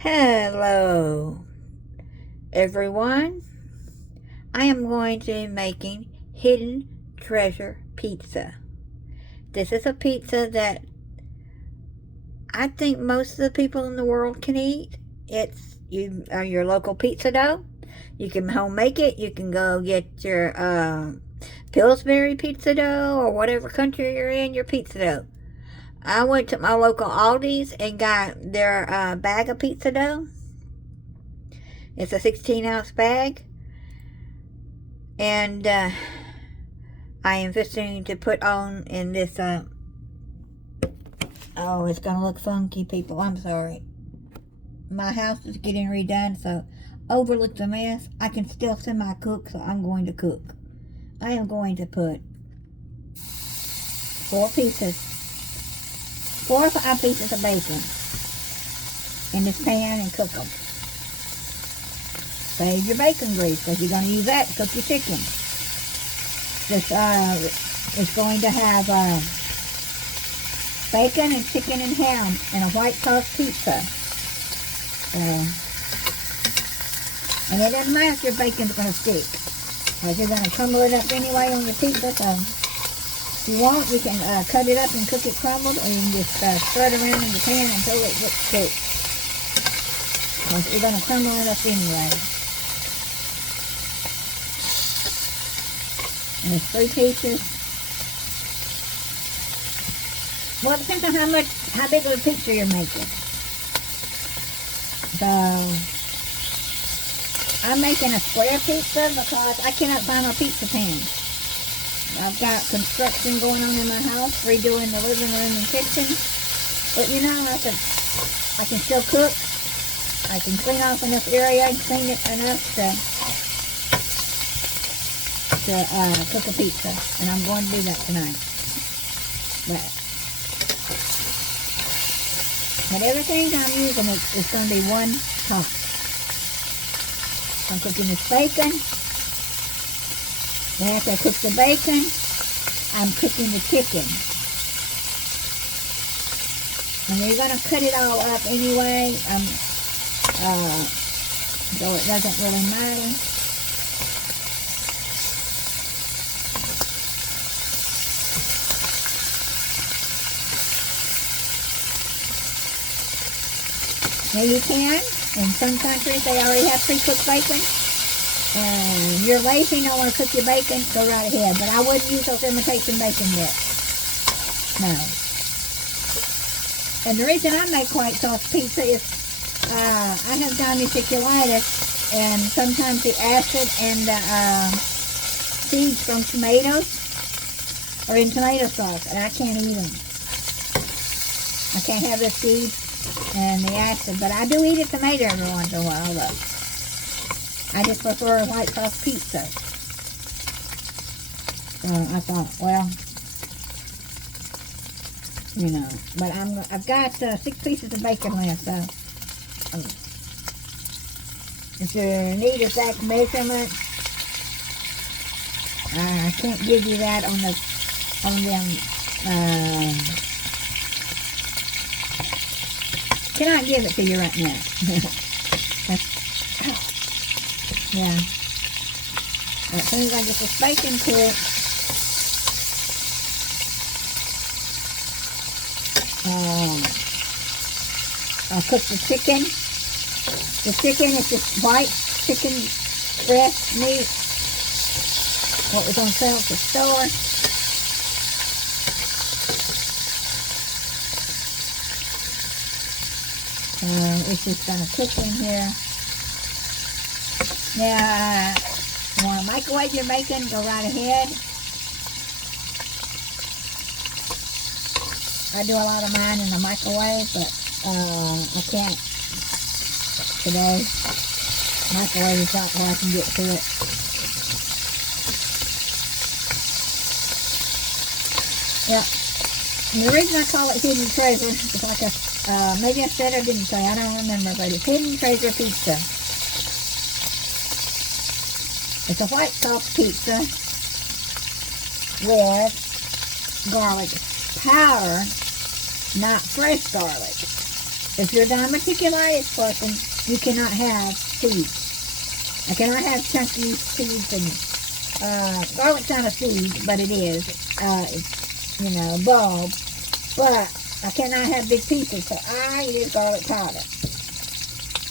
Hello, everyone. I am going to be making Hidden Treasure Pizza. This is a pizza that I think most of the people in the world can eat. It's your local pizza dough. You can home make it. You can go get your Pillsbury pizza dough or whatever country you're in, your pizza dough. I went to my local Aldi's and got their bag of pizza dough. It's a 16-ounce bag. And I am visiting to put on in this, oh, it's going to look funky, people. I'm sorry. My house is getting redone, so overlook the mess. I can still semi-cook, so I'm going to cook. I am going to put 4 or 5 pieces of bacon in this pan and cook them. Save your bacon grease, because you're going to use that to cook your chicken. This is going to have bacon and chicken and ham and a white sauce pizza. And it doesn't matter if your bacon's going to stick, because you're going to crumble it up anyway on your pizza. So if you want, you can cut it up and cook it crumbled, or you can just stir it around in the pan until it gets cooked. Because you're going to crumble it up anyway. And there's 3 pieces. Well, it depends on how big of a pizza you're making. So, I'm making a square pizza because I cannot find my pizza pan. I've got construction going on in my house, redoing the living room and kitchen. But you know, I can still cook. I can clean off enough area and clean it enough to cook a pizza, and I'm going to do that tonight. But everything I'm using is going to be one pot. I'm cooking this bacon. Then after I cook the bacon, I'm cooking the chicken. And you're going to cut it all up anyway, so it doesn't really matter. Now you can, in some countries they already have pre-cooked bacon, and you're lazy and don't want to cook your bacon, go right ahead, but I wouldn't use those imitation bacon bits. No. And the reason I make white sauce pizza is I have diverticulitis, and sometimes the acid and the seeds from tomatoes are in tomato sauce, and I can't eat them. I can't have the seeds and the acid, but I do eat a tomato every once in a while, though. I just prefer white sauce pizza. So I thought, well, you know, but I've got 6 pieces of bacon left, so if you need exact measurement, I can't give you that on them. Cannot give it to you right now. Yeah. As soon as I get this bacon cooked, I'll cook the chicken. The chicken is just white chicken breast meat. What was on sale at the store. It's just going to cook in here. Now, you want to microwave your bacon, go right ahead. I do a lot of mine in the microwave, but I can't today. Microwave is not where I can get to it. Yeah. And the reason I call it Hidden Treasure is like maybe I said or didn't say, I don't remember, but it's Hidden Treasure Pizza. It's a white sauce pizza with garlic powder, not fresh garlic. If you're a diverticulitis person, you cannot have seeds. I cannot have chunky seeds and garlic's not a seed, but it is. It's, you know, bulb. But I cannot have big pieces, so I use garlic powder.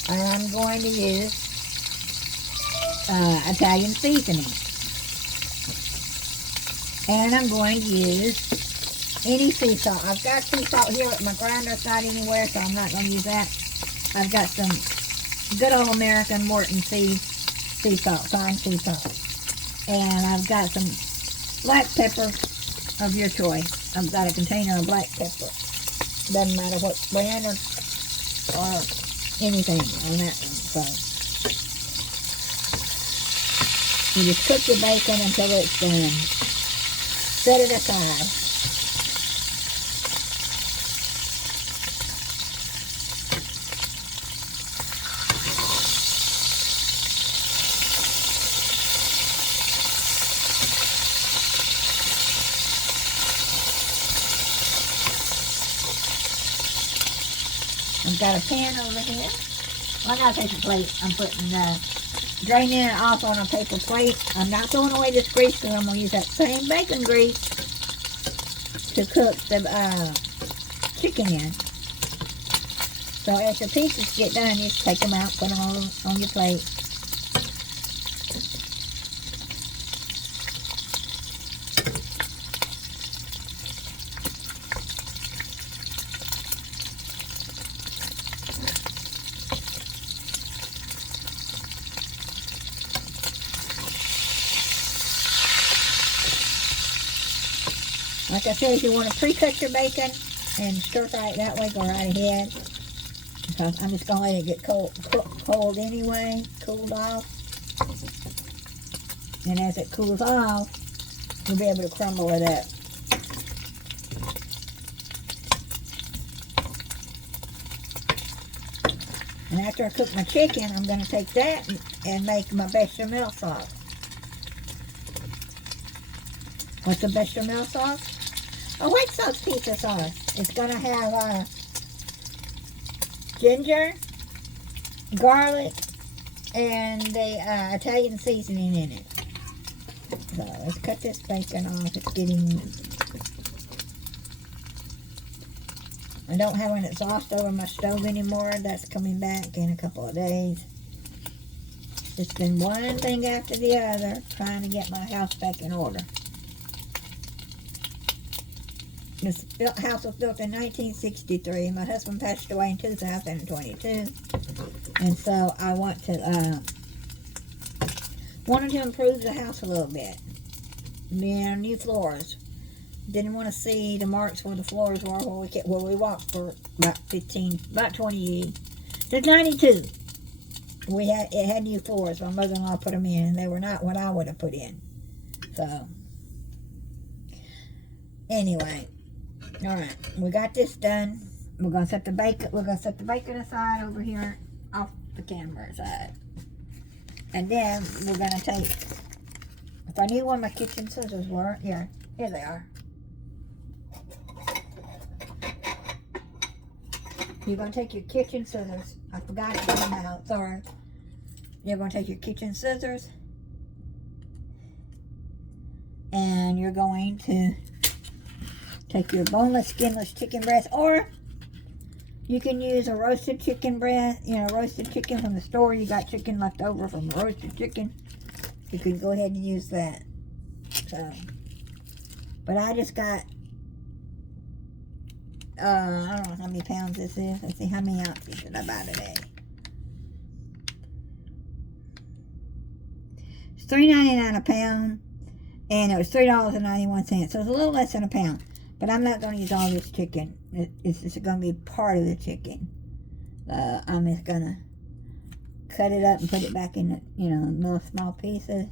And I'm going to use Italian seasoning. And I'm going to use any sea salt. I've got sea salt here, but my grinder's not anywhere, so I'm not going to use that. I've got some good old American Morton sea salt, fine sea salt. And I've got some black pepper of your choice. I've got a container of black pepper. Doesn't matter what brand or anything on that one. So you just cook your bacon until it's done. Set it aside. I've got a pan over here. Well, I got a paper plate. I'm putting, draining it off on a paper plate. I'm not throwing away this grease because I'm going to use that same bacon grease to cook the chicken in. So as the pieces get done, you just take them out, put them on your plate. Like I said, if you want to pre-cut your bacon and stir fry it that way, go right ahead. Because I'm just going to let it get cold anyway, cooled off. And as it cools off, you'll be able to crumble it up. And after I cook my chicken, I'm going to take that and make my bechamel sauce. What's the bechamel sauce? A white sauce pizza sauce. It's going to have ginger, garlic, and the Italian seasoning in it. So let's cut this bacon off. It's getting... I don't have an exhaust over my stove anymore. That's coming back in a couple of days. It's been one thing after the other trying to get my house back in order. This house was built in 1963. My husband passed away in 2022. And so I wanted to improve the house a little bit. New floors. Didn't want to see the marks where the floors were where we walked for about 20 since 92. It had new floors. My mother-in-law put them in, and they were not what I would have put in. So anyway. All right, we got this done. We're gonna set the bacon aside over here off the camera side, and then we're gonna take. If I knew where my kitchen scissors were, here they are. You're gonna take your kitchen scissors. I forgot to get them out. Sorry. You're gonna take your kitchen scissors, and you're going to take your boneless, skinless chicken breast, or you can use a roasted chicken breast, roasted chicken from the store. You got chicken left over from roasted chicken. You can go ahead and use that. So, but I just got, I don't know how many pounds this is. Let's see, how many ounces did I buy today? It's $3.99 a pound, and it was $3.91. So it's a little less than a pound. But I'm not going to use all this chicken. It's just going to be part of the chicken. I'm just going to cut it up and put it back in the, little small pieces.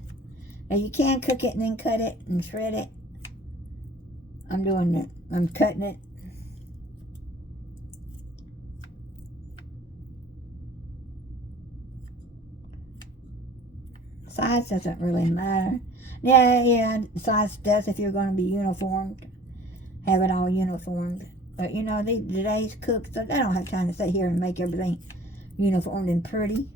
Now you can cook it and then cut it and shred it. I'm cutting it. Size doesn't really matter. Yeah, size does if you're going to be uniformed. Have it all uniformed. But you know, today's cooks, so they don't have time to sit here and make everything uniform and pretty.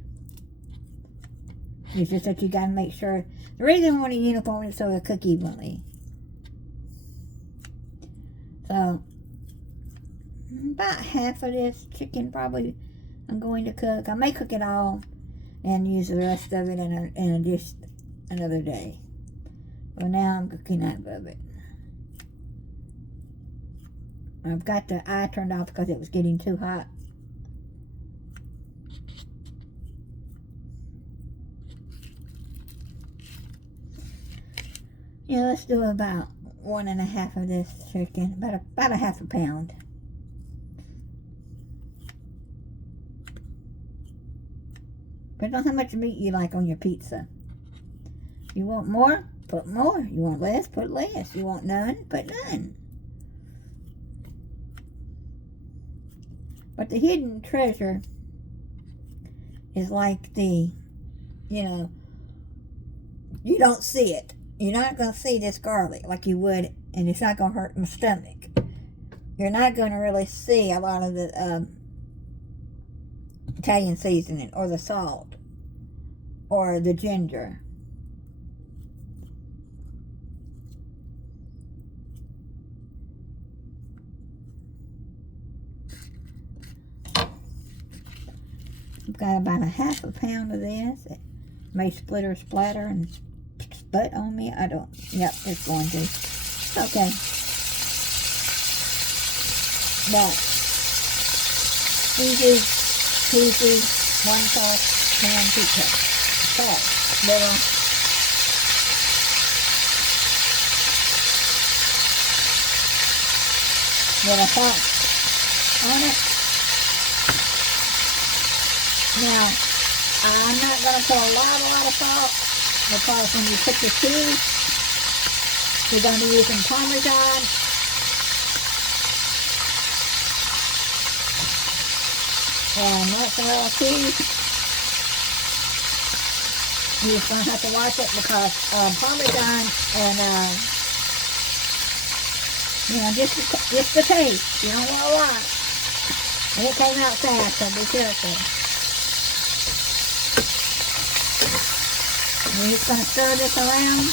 It's just that you gotta make sure. The reason we want a uniform is so it'll cook evenly. So, about half of this chicken probably I'm going to cook. I may cook it all and use the rest of it in a dish another day. But now I'm cooking half of it. I've got the eye turned off because it was getting too hot. Yeah, let's do about 1.5 of this chicken, about a half a pound. Depends on how much meat you like on your pizza. If you want more, put more. You want less, put less. You want none, put none. But the hidden treasure is like you don't see it. You're not going to see this garlic like you would, and it's not going to hurt my stomach. You're not going to really see a lot of the Italian seasoning or the salt or the ginger. I've got about a half a pound of this. It may split or splatter and split on me. I don't. Yep, it's going to. Okay. But easy, peasy, 1 cup, pan pizza. Salt, little. Little salt on it. Now, I'm not going to put a lot of salt because when you put the cheese, you're going to be using Parmesan. And mozzarella cheese. You're just going to have to watch it because Parmesan and, just the taste. You don't want a lot. And it came out fast, so be careful. We're just going to stir this around.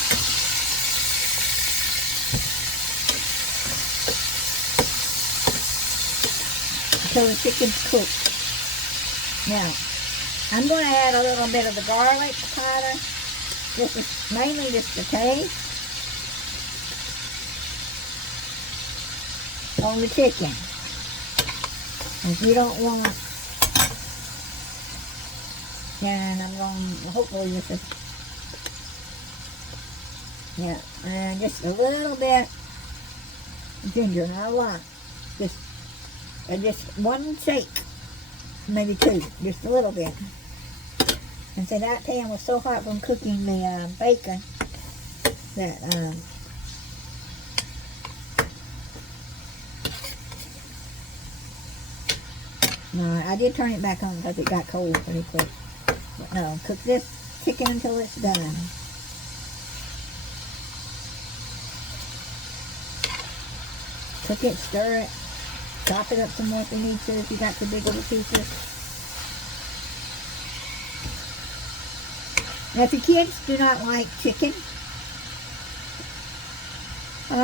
Until the chicken's cooked. Now, I'm going to add a little bit of the garlic powder. This is mainly just the taste. On the chicken. If you don't want, and I'm going to hopefully this is, yeah, and just a little bit of ginger, not a lot. Just 1 shake, maybe 2, just a little bit. And so that pan was so hot from cooking the bacon that no, I did turn it back on because it got cold pretty quick. But no, cook this chicken until it's done. Cook it, stir it, chop it up some more if you need to, if you got the big little pieces. Now, if your kids do not like chicken,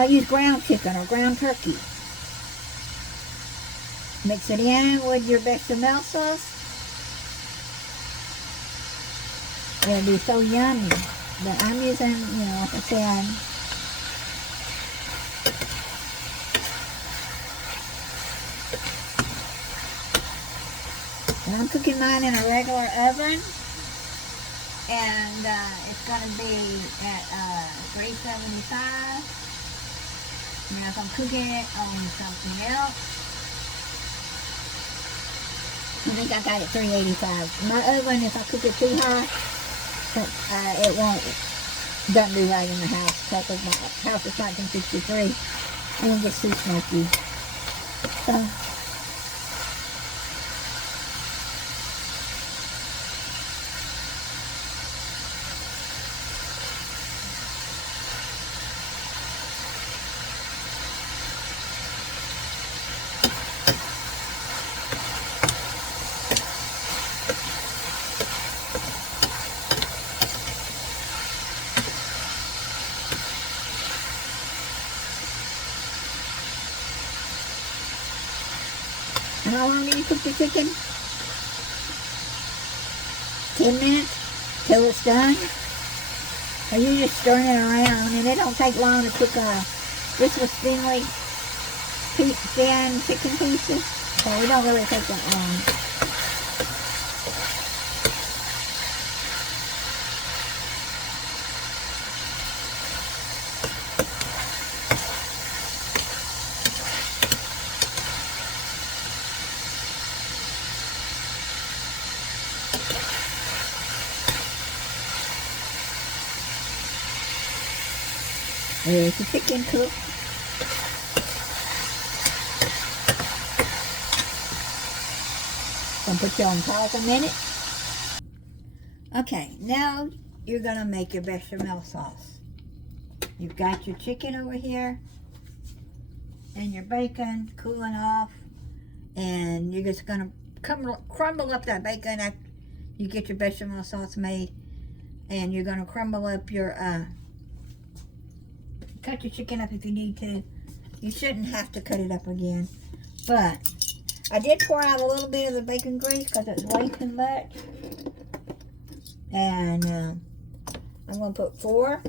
use ground chicken or ground turkey. Mix it in with your bechamel sauce. It'll be so yummy. But I'm using, like I said, and I'm cooking mine in a regular oven. And it's going to be at 375. Now if I'm cooking it on something else, I think I got it 385. My oven, if I cook it too high, it doesn't do right in the house because my house is 1963 and it gets too smoky. So, And how long do you cook the chicken? 10 minutes till it's done. And you just stirring it around, and it don't take long to cook this was thin chicken pieces, so it don't really take that long. There's the chicken cooked. Gonna put you on pause a minute. Okay, now you're gonna make your bechamel sauce. You've got your chicken over here and your bacon cooling off, and you're just gonna crumble up that bacon after you get your bechamel sauce made, and you're gonna crumble up your cut your chicken up if you need to. You shouldn't have to cut it up again, but I did pour out a little bit of the bacon grease because it's way too much. And I'm going to put 4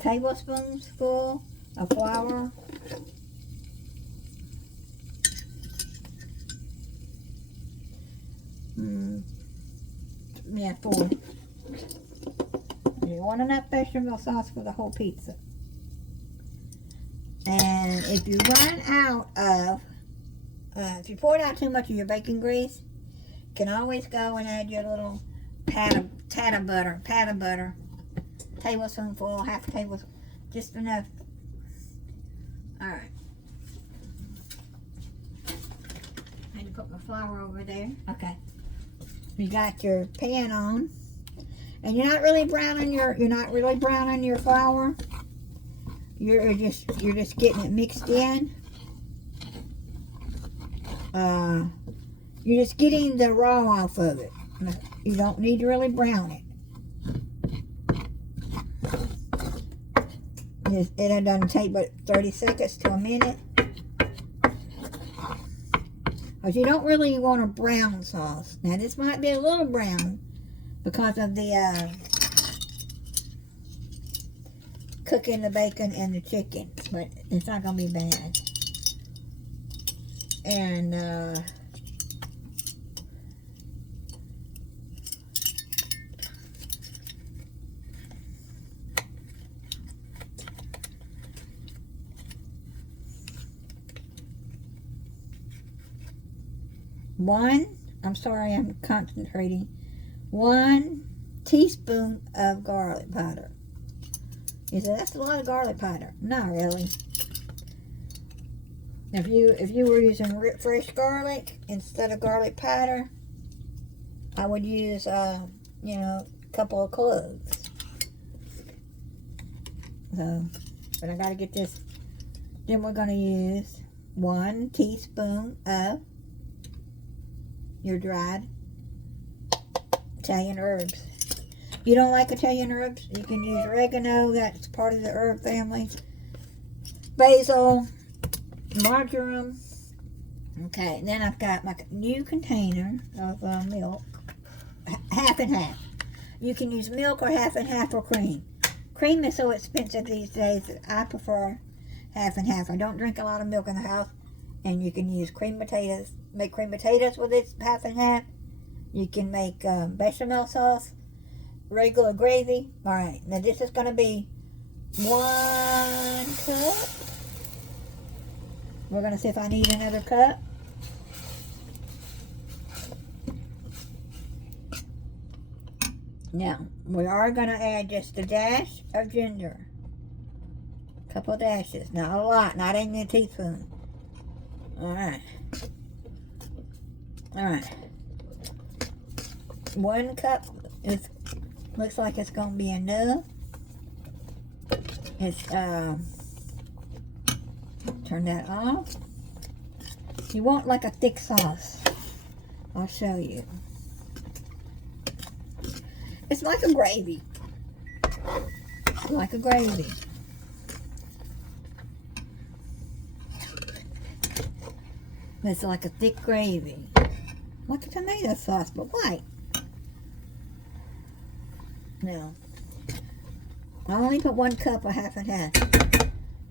tablespoons full of flour. Yeah, 4. You want enough bechamel sauce for the whole pizza. And if you run out of, if you poured out too much of your bacon grease, you can always go and add your little pat of butter, tablespoonful, half a tablespoon, just enough. All right. I had to put my flour over there. Okay. You got your pan on, and you're not really browning your flour. You're just getting it mixed in. You're just getting the raw off of it. You don't need to really brown it. It doesn't take but 30 seconds to a minute. Because you don't really want a brown sauce. Now this might be a little brown because of the cooking the bacon and the chicken, but it's not gonna be bad. And I'm sorry, I'm concentrating. 1 teaspoon of garlic powder. You say, that's a lot of garlic powder. Not really. If you were using fresh garlic instead of garlic powder, I would use, a couple of cloves. So, but I gotta get this. Then we're gonna use 1 teaspoon of your dried Italian herbs. If you don't like Italian herbs, you can use oregano. That's part of the herb family. Basil, marjoram. Okay, then I've got my new container of milk. Half and half. You can use milk or half and half or cream. Cream is so expensive these days that I prefer half and half. I don't drink a lot of milk in the house. And you can use cream potatoes. Make cream potatoes with this half and half. You can make bechamel sauce, regular gravy. All right, now this is going to be 1 cup. We're going to see if I need another cup. Now, we are going to add just a dash of ginger. A couple of dashes. Not a lot, not in a teaspoon. Alright. Alright. 1 cup looks like it's gonna be enough. It's turn that off. You want like a thick sauce. I'll show you. It's like a gravy. Like a gravy. It's like a thick gravy. Like a tomato sauce, but white. Now, I only put 1 cup of half and half.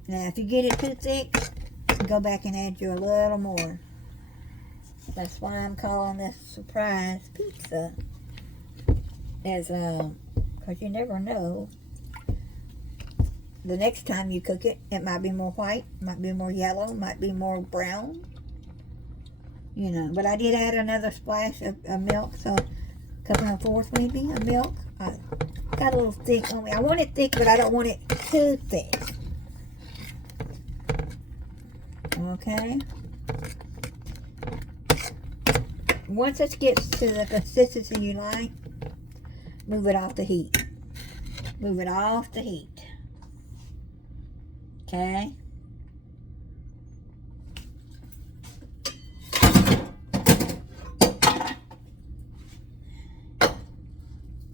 Now, if you get it too thick, go back and add you a little more. That's why I'm calling this surprise pizza. As because you never know. The next time you cook it, it might be more white, might be more yellow, might be more brown. You know, but I did add another splash of milk, so 1/4 maybe of milk. I got a little thick on me. I want it thick, but I don't want it too thick. Okay. Once it gets to the consistency you like, move it off the heat. Move it off the heat. Okay.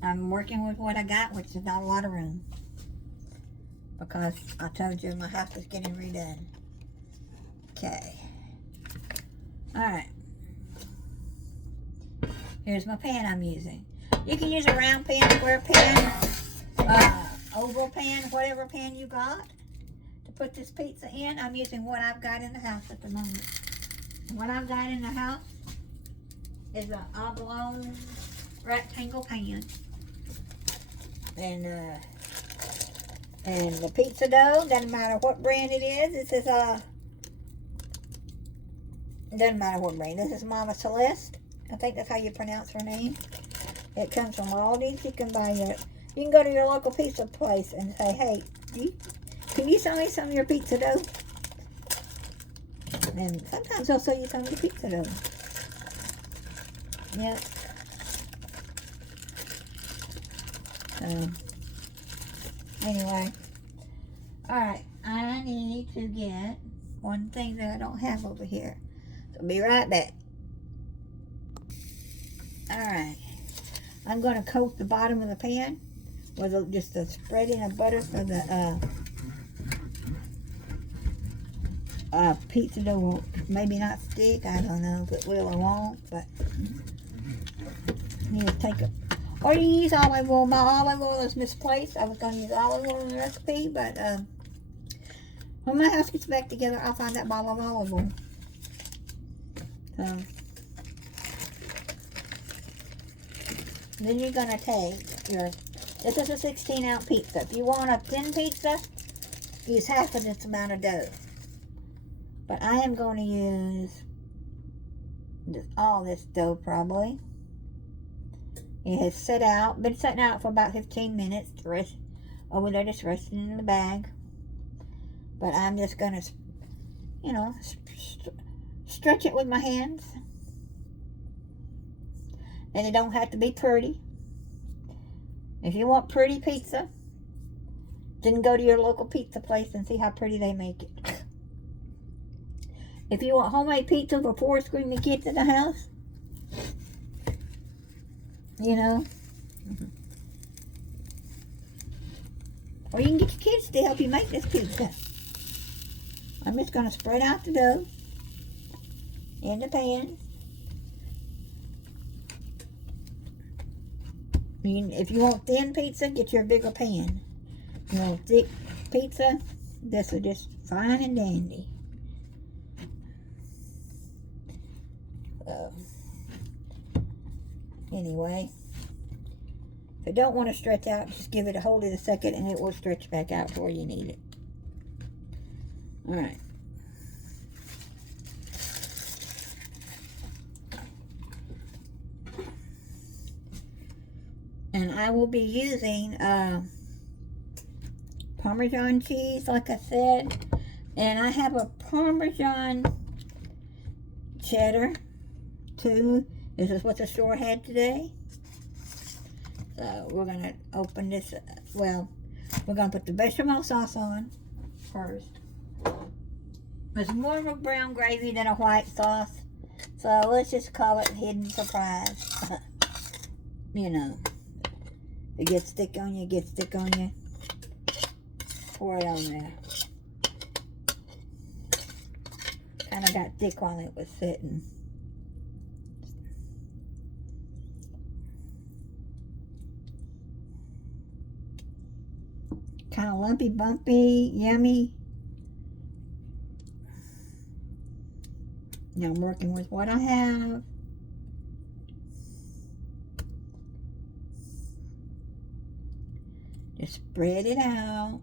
I'm working with what I got, which is not a lot of room. Because I told you my house is getting redone. Okay. Alright. Here's my pan I'm using. You can use a round pan, square pan, oval pan, whatever pan you got to put this pizza in. I'm using what I've got in the house at the moment. What I've got in the house is an oblong rectangle pan. And the pizza dough, doesn't matter what brand it is. This is doesn't matter what brand. This is Mama Celeste. I think that's how you pronounce her name. It comes from Aldi's. You can buy it. You can go to your local pizza place and say, hey, can you sell me some of your pizza dough? And sometimes they'll sell you some of your pizza dough. Yep. Anyway, alright, I need to get one thing that I don't have over here. So be right back. Alright, I'm going to coat the bottom of the pan with just a spreading of butter so the pizza dough will maybe not stick. I don't know if it will or won't, but you need to take it. Or you can use olive oil. My olive oil is misplaced. I was going to use olive oil in the recipe, but when my house gets back together, I'll find that bottle of olive oil. So, then you're going to take your, this is a 16-ounce pizza. If you want a thin pizza, use half of this amount of dough. But I am going to use all this dough probably. It has been sitting out for about 15 minutes to rest over there, just resting in the bag. But I'm just going to, you know, stretch it with my hands. And it don't have to be pretty. If you want pretty pizza, then go to your local pizza place and see how pretty they make it. If you want homemade pizza for 4 screaming kids in the house, you know, or you can get your kids to help you make this pizza. I'm just going to spread out the dough in the pan. If you want thin pizza, get your bigger pan. If you want thick pizza, this is just fine and dandy. Anyway, if you don't want to stretch out, just give it a hold of a second and it will stretch back out where you need it. Alright. And I will be using Parmesan cheese, like I said. And I have a Parmesan cheddar too. This is what the store had today. So we're going to open this. Well, we're going to put the bechamel sauce on first. It's more of a brown gravy than a white sauce. So let's just call it hidden surprise. You know. If it gets thick on you, it gets thick on you. Pour it on there. Kind of got thick while it was sitting. Kind of lumpy, bumpy, yummy. Now I'm working with what I have. Just spread it out.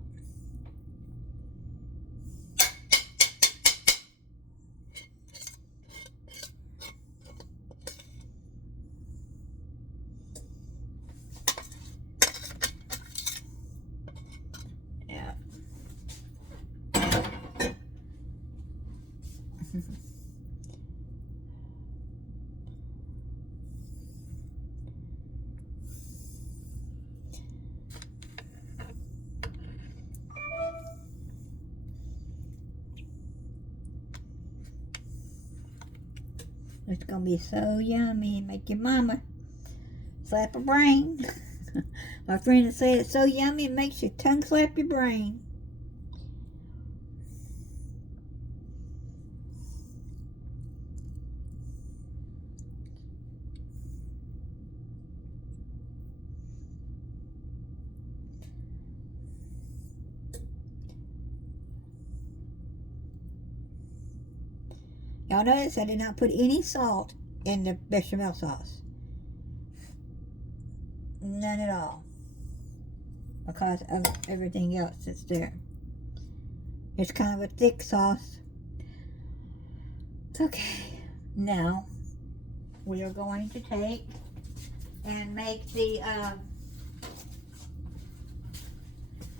Yeah. It's gonna be so yummy. Make your mama slap her brain. My friend said it's so yummy it makes your tongue slap your brain. Y'all notice I did not put any salt in the bechamel sauce. None at all. Because of everything else that's there. It's kind of a thick sauce. Okay. Now, we are going to take and make the,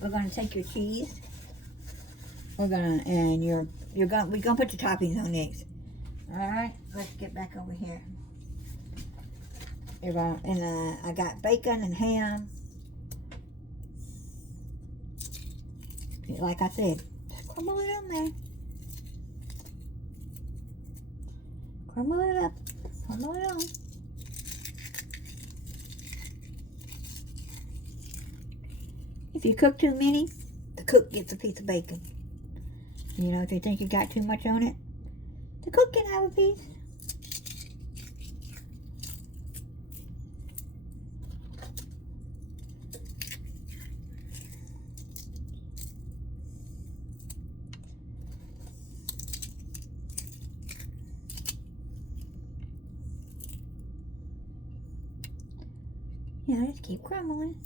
we're going to take your cheese. We're going to, and we're going to put the toppings on next. Alright, let's get back over here. I got bacon and ham. Like I said, just crumble it on there. Crumble it up. Crumble it on. If you cook too many, the cook gets a piece of bacon. You know, if you think you got too much on it, the cook can have a piece. You know, just keep crumbling.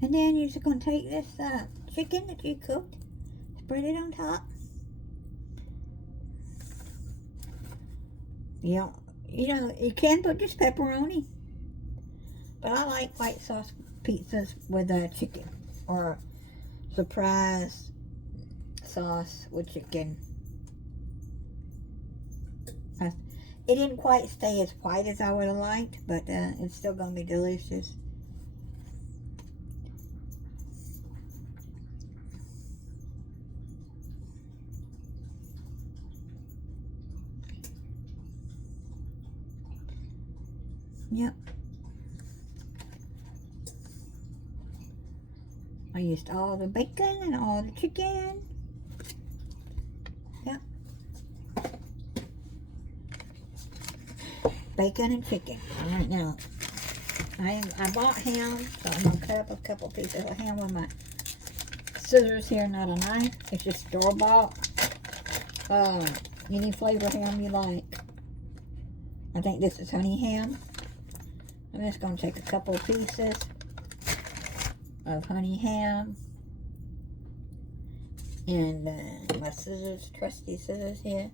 And then you're just going to take this chicken that you cooked, spread it on top. You know, you can put just pepperoni. But I like white sauce pizzas with chicken. Or surprise sauce with chicken. It didn't quite stay as white as I would have liked, but it's still going to be delicious. Yep. I used all the bacon and all the chicken. Yep. Bacon and chicken. Alright, now, I bought ham, so I'm going to cut up a couple pieces of ham with my scissors here, not a knife. It's just store-bought. Any flavor ham you like. I think this is honey ham. I'm just going to take a couple of pieces of honey ham. And my scissors, trusty scissors here.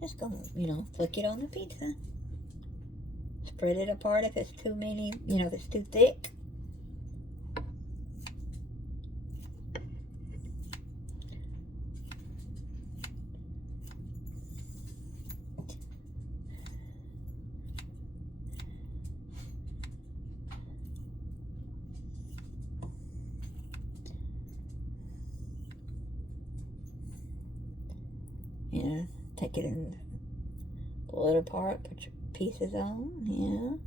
Just go, flick it on the pizza. Spread it apart if it's too many, if it's too thick. Take it and pull it apart, put your pieces on,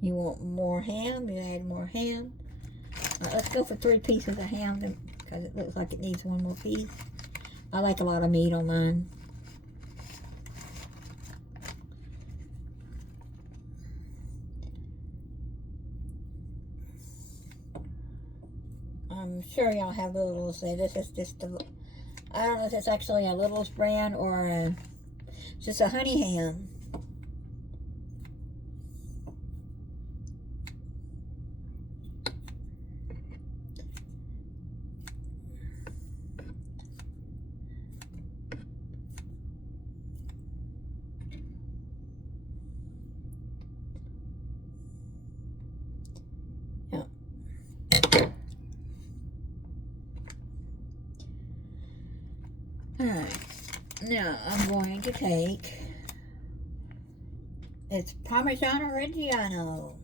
You want more ham, you add more ham. Let's go for 3 pieces of ham because it looks like it needs 1 more piece. I like a lot of meat on mine. I'm sure y'all have Littles. This is just I don't know if it's actually a Littles brand or just a honey ham. Alright, now I'm going to take, it's Parmigiano Reggiano.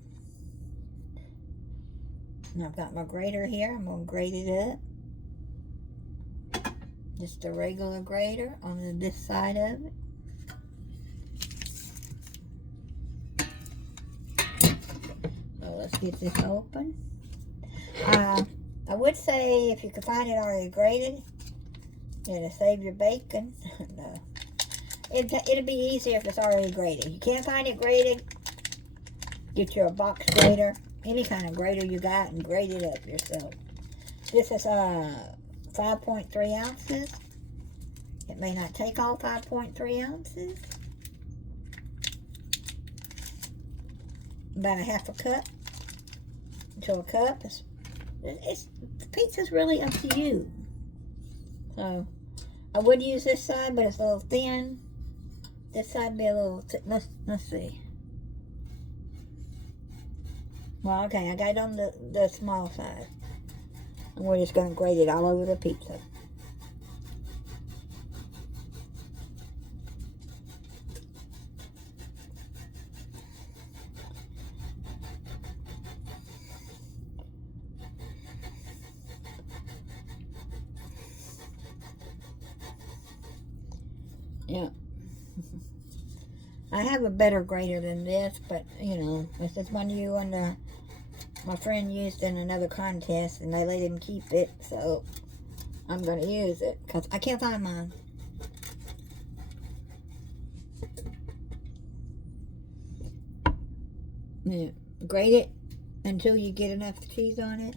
And I've got my grater here. I'm going to grate it up. Just a regular grater on this side of it. So let's get this open. I would say if you could find it already grated, it'll save your bacon. No. It'll be easier if it's already grated. You can't find it grated, get you a box grater, any kind of grater you got, and grate it up yourself. This is 5.3 ounces. It may not take all 5.3 ounces. About a half a cup to a cup. The pizza's really up to you. So, I would use this side, but it's a little thin. This side be a little thick. Let's see. Well, okay, I got it on the small side. And we're just going to grate it all over the pizza. Yeah. I have a better grater than this, but, this is one you and my friend used in another contest, and they let him keep it, so I'm going to use it, because I can't find mine. Yeah. Grate it until you get enough cheese on it,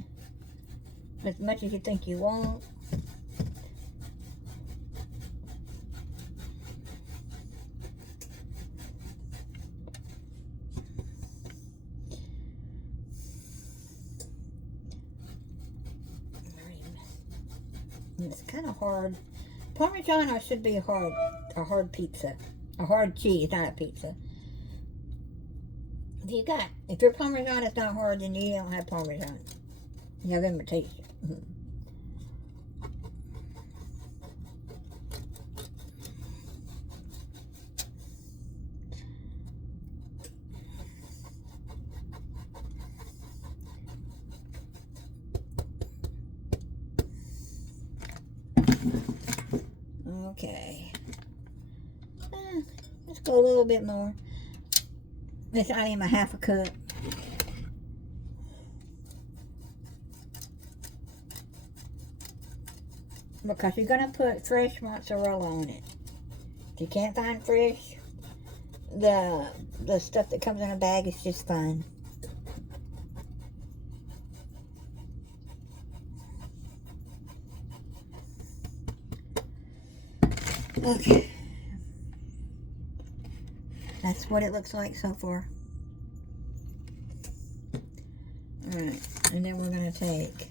as much as you think you want. It's kind of hard. Parmigiano should be a hard pizza. A hard cheese, not a pizza. If your Parmesan is not hard, then you don't have Parmesan. You have imitation. Okay. Let's go a little bit more. It's not even a half a cup. Because you're going to put fresh mozzarella on it. If you can't find fresh, the stuff that comes in a bag is just fine. Okay. That's what it looks like so far. Alright, and then we're going to take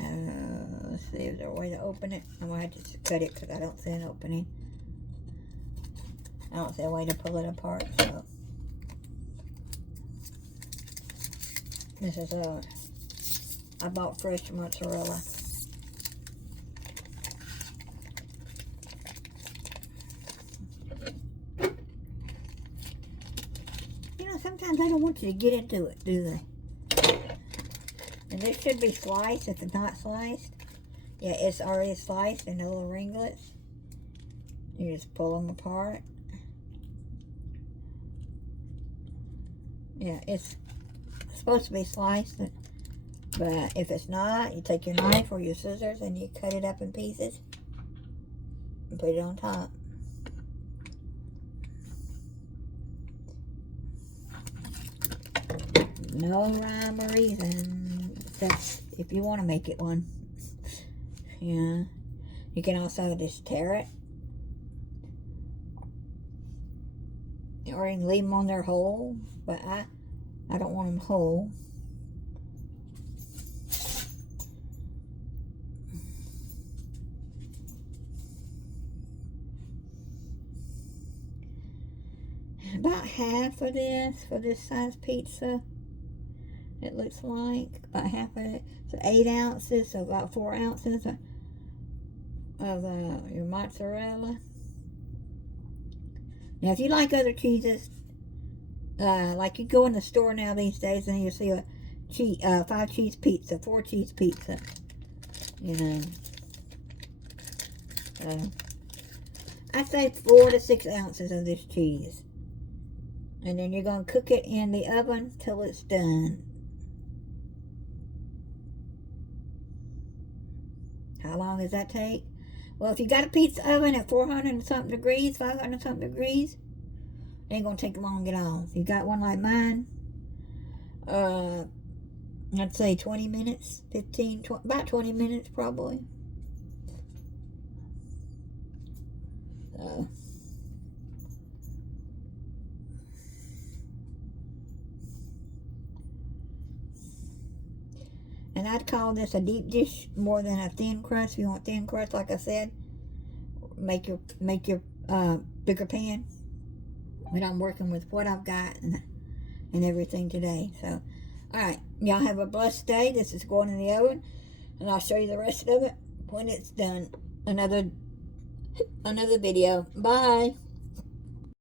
let's see if there's a way to open it. I'm going to have to cut it because I don't see an opening. I don't see a way to pull it apart, so this is I bought fresh mozzarella. You know, sometimes they don't want you to get into it, do they? And this should be sliced if it's not sliced. Yeah, it's already sliced in the little ringlets. You just pull them apart. Yeah, it's supposed to be sliced, but if it's not, you take your knife or your scissors and you cut it up in pieces and put it on top. No rhyme or reason, except if you want to make it one. Yeah, you can also just tear it, or you can leave them on their whole, but I don't want them whole. About half of this for this size pizza, it looks like about half of it. So 8 ounces, so about 4 ounces of your mozzarella. Now, if you like other cheeses, like you go in the store now these days and you see a 5 cheese pizza, 4 cheese pizza, you know. I'd say 4 to 6 ounces of this cheese. And then you're going to cook it in the oven till it's done. How long does that take? Well, if you got a pizza oven at 400 and something degrees, 500 and something degrees, it ain't going to take long to get off. If you got one like mine, I'd say 20 minutes, 20, about 20 minutes probably. So, and I'd call this a deep dish more than a thin crust. If you want thin crust, like I said, make your bigger pan. But I'm working with what I've got and everything today. So, alright, y'all have a blessed day. This is going in the oven, and I'll show you the rest of it when it's done. Another video. Bye.